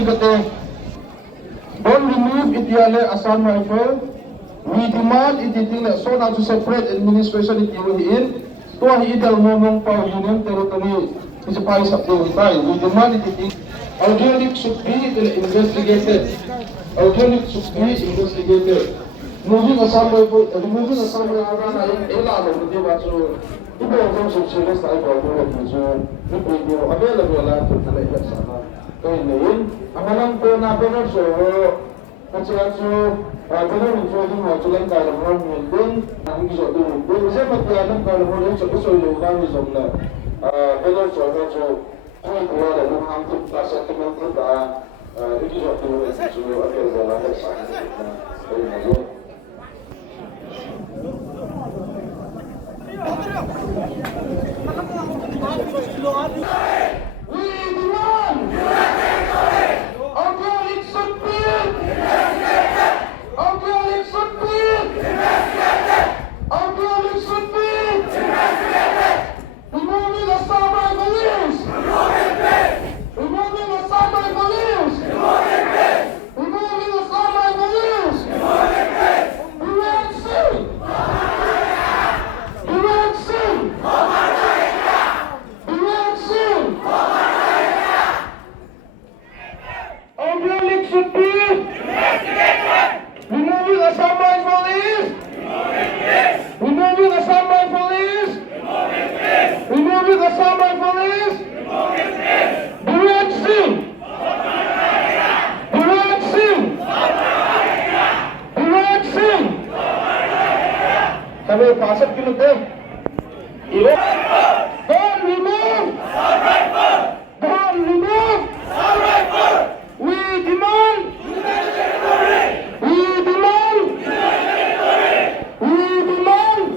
Singate. Don't remove Itiale Assam rifle. We demand Ititing so now to separate administration Itiwin. Tuah Idal Momong Power Union Territory is a price of the We demand Ititing. Organic should be investigated. Organic should be investigated. Moving Assam rifle, removing Assam rifle, Ela, the Devaso. People are so serious. I go to the available to the Assam. Ngayon, ang alam ko na benar so kasi benar yung mga tulang kalamon din ang iso din kasi magkano kalamon so yung kami na benar so kung wala lang ang klase ng product iso din so available na sa Kami pasok kilometer. Don't remove. Don't remove. We demand. We demand. We demand.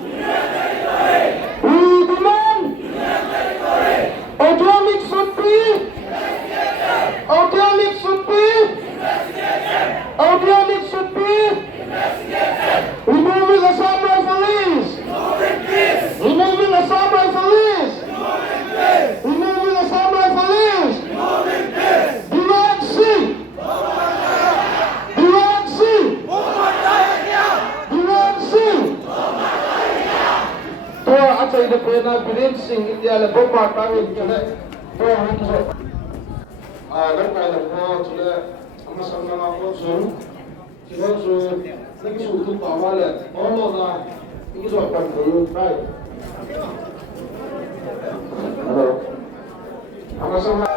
We demand. Organic should be. Organic should be. Organic should be. Removing the Assam rifles. Removing the Assam rifles. Removing the Assam rifles. Direction. Direction. Direction. To at ida pena bilin sing India bomba tawid kene. To hanso. Dan kaya ko sule amasang na ko so. So lagi sudah awal ya, Allah dah ini sopan dulu, baik. Halo, apa sama?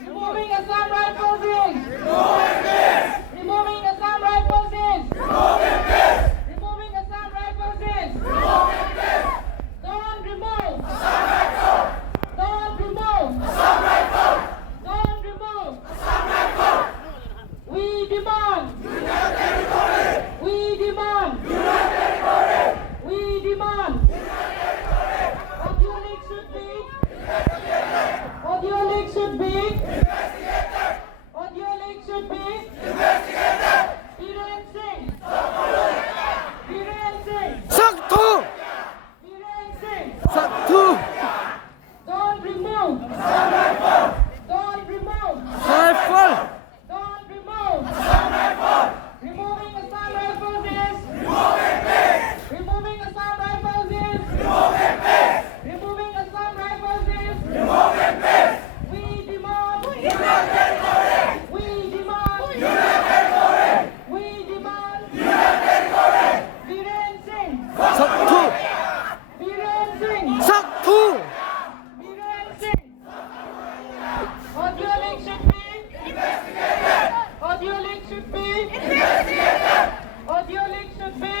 Removing Assam rifles is. Removing Assam rifles is. Removing Assam rifles is. Don't remove. Don't remove. Don't remove. We demand. We demand. We demand. What your leg should be. What your leg should be. Viren Singh. Viren Singh. Saktu. Viren Singh. Saktu. Don't remove. Don't remove. Rifle. Don't remove. Removing Assam rifles is. Removing Assam rifles is. Removing Assam rifles is. We demand. We demand. We demand. Viren Singh. Saktu. Viren Singh. Saktu. Viren Singh. What your leg should be. What your leg should be. What your leg should be.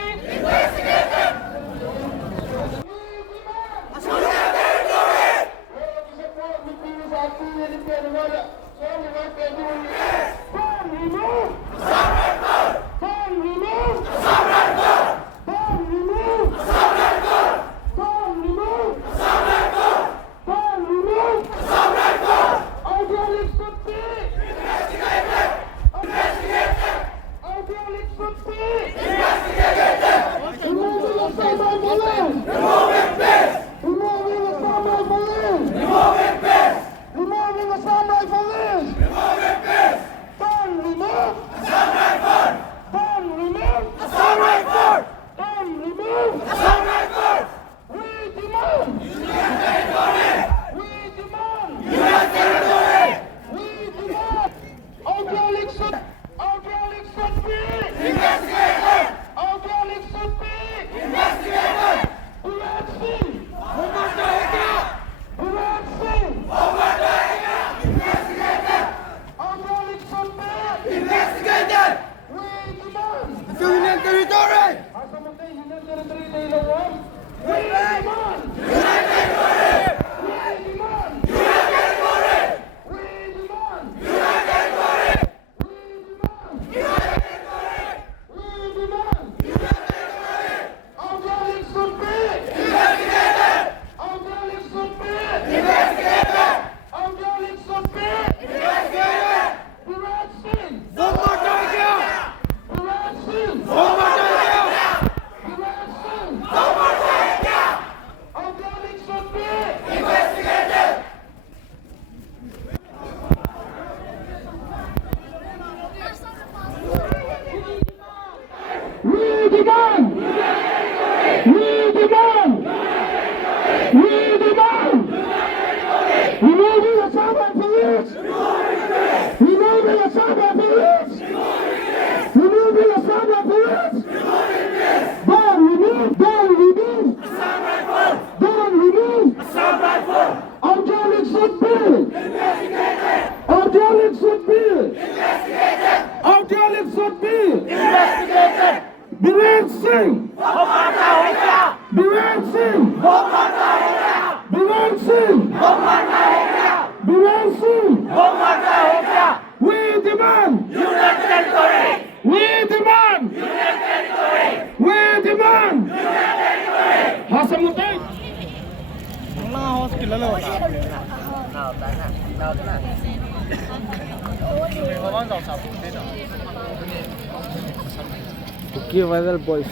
KUKI viral boys.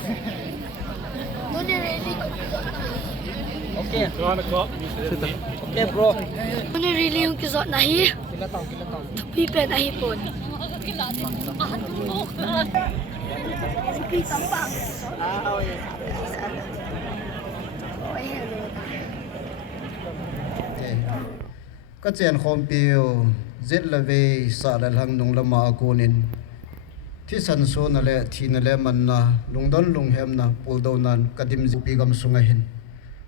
Okay. Okay, bro. Ano really yung kizot nahi? Pipe nahi po. Các chuyện không biểu rất là về xã là hàng nông lâm mà cô nên thì sản số nè lệ thì nè lệ mình na lùng đón lùng hem na pull down nan kadim pi gam sunga hin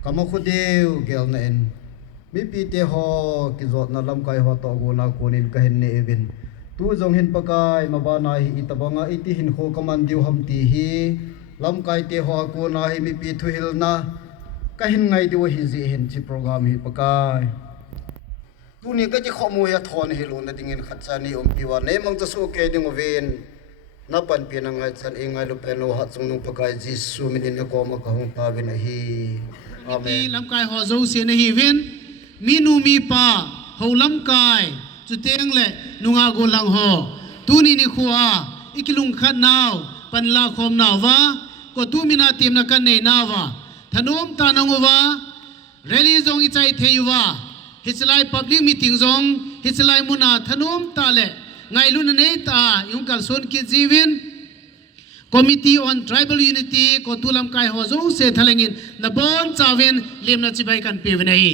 kamo khudeu gel na en mi pi te ho ki zot na lam kai ho to go na ko nin ka hin ne evin tu jong hin pakai ma ba na hi itabanga iti hin ho kaman diu ham ti hi lam kai te ho ko na hi mi pi thu hil na ka hin ngai diu hi ji hin chi program hi pakai tu ni ka chi khomu ya thon hi lu na dingin khatsa ni piwa ne mang ta so ke ding oven na pan pinang hai chan ingai lu pen lo ha chung nung pakai jisu min ko ma ka hong ta bin hi amen lam kai ho zo se na hi ven mi nu mi pa ho lam kai chu teng le nunga go lang ho tu ni khuwa ikilung khat naw pan la khom naw wa ko tu mina tim na kan nei naw wa thanom ta nang wa rally zong i chai theiwa hislai public meeting zong hislai muna thanom ta le ngai lu na nei ta yung kal son ki jiwin committee on tribal unity ko tulam kai ho zo se thalengin na bon chawen lemna chibai kan pe venai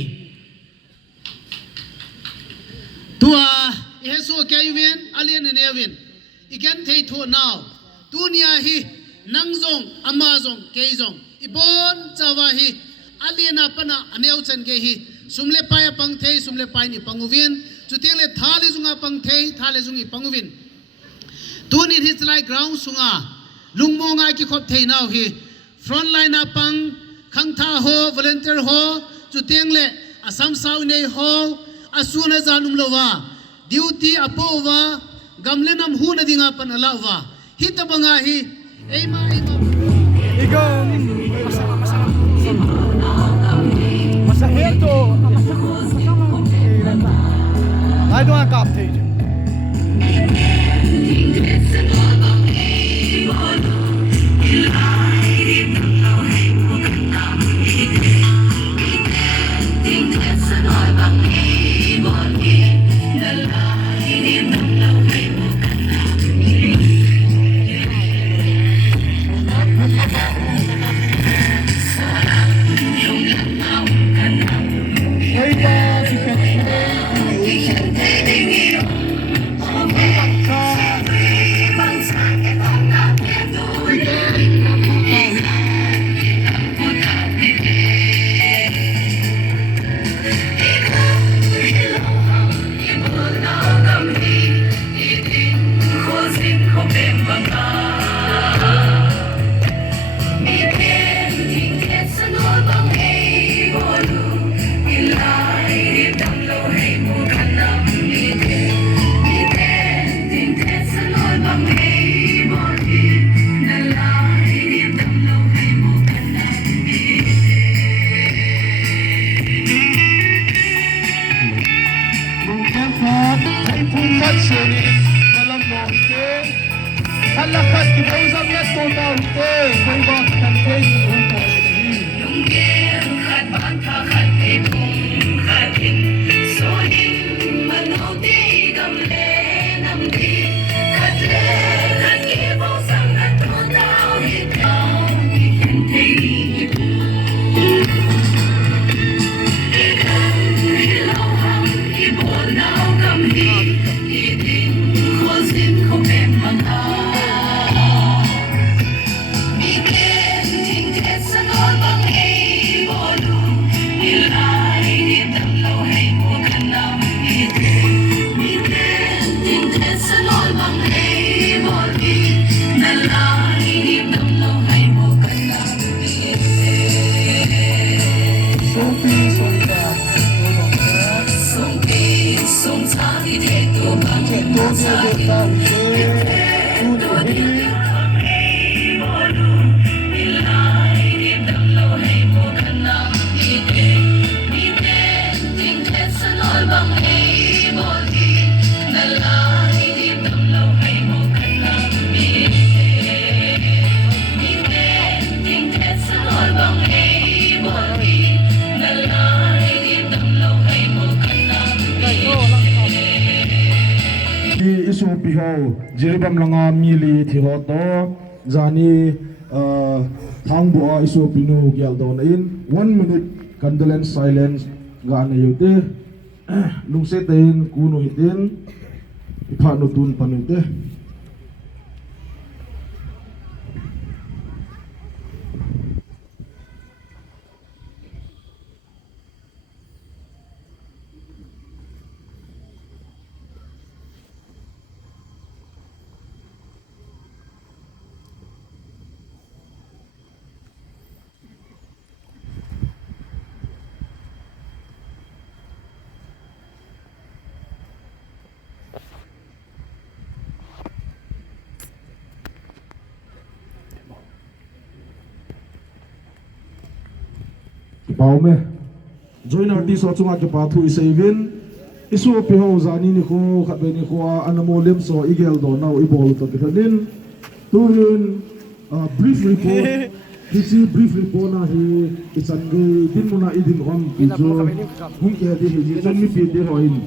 tua yeso kaiwen alien ne evin ikan thei tho now dunia hi nangjong amazong keizong ibon chawa hi aliena pana aneu chan ke hi sumle paya pang thei sumle pai ni panguvin chuteng le thale zunga pang thei thale zungi panguvin tuni his like ground sunga lungmo nga ki khop thei now hi front line apang khangtha ho volunteer ho chuteng le Assam sau nei ho asuna zanum lowa duty apova gamlenam huna dinga pan alawa hita banga hi ema Igam Masahito I don't want to captain. isu piho jiribam langa mili thi ho to zani thangbo isu pinu gyal don in 1 minute condolence silence ga na yote lungse tein kunu hitin iphanu tun panute bao me join artist so chunga ke pathu isevin isu piho zani ni ko khatbe ni ko anamolem so igel do now ibol to kithanin tuhin brief report this is brief report na hi isan ge din muna idin on jo hum ke de hi jon mi pe de hoin